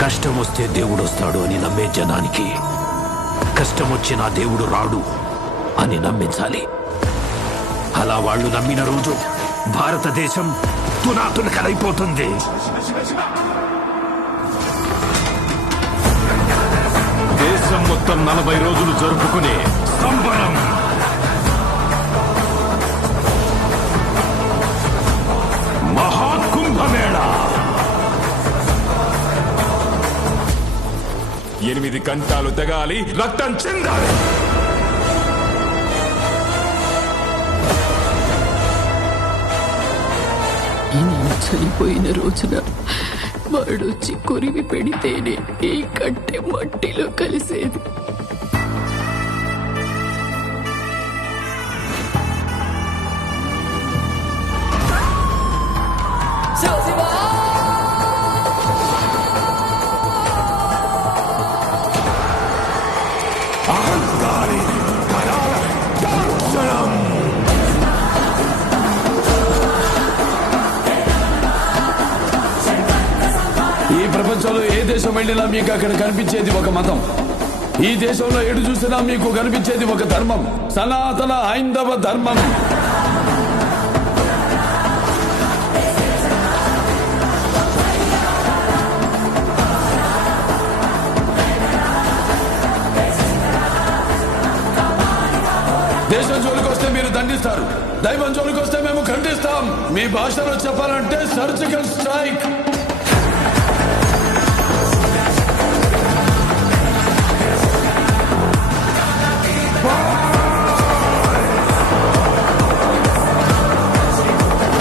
కష్టం వస్తే దేవుడు వస్తాడు అని నమ్మే జనానికి కష్టం వచ్చినా దేవుడు రాడు అని నమ్మించాలి. అలా వాళ్ళు నమ్మిన రోజు భారతదేశం తునాతునకలైపోతుంది. దేశం మొత్తం 40 రోజులు జరుపుకునే సంబరం మహాకుంభమేళ. 8 గంటలు తెగాలి, రక్తం చెందాలి. నేను చనిపోయిన రోజున వాడొచ్చి కొరివి పెడితేనే ఈ కట్టె మట్టిలో కలిసేది. ఈ ప్రపంచంలో ఏ దేశం వెళ్ళినా మీకు అక్కడ కనిపించేది ఒక మతం. ఈ దేశంలో ఎటు చూసినా మీకు కనిపించేది ఒక ధర్మం, సనాతన హైందవ ధర్మం. దేశం జోలికి వస్తే మీరు దండిస్తారు, దైవం జోలికి వస్తే మేము ఖండిస్తాం. మీ భాషలో చెప్పాలంటే surgical strike.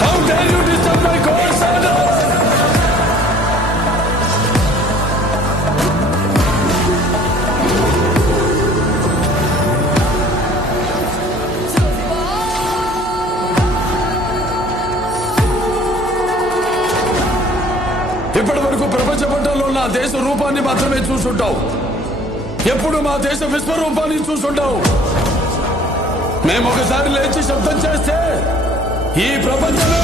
How dare you disturb my course order? ఇప్పటి వరకు ప్రపంచ పట్టణంలో నా దేశ రూపాన్ని మాత్రమే చూసుంటావు. ఎప్పుడు మా దేశ విశ్వరూపాన్ని చూసుంటావు. మేము ఒకసారి లేచి శబ్దం చేస్తే ఈ ప్రపంచమే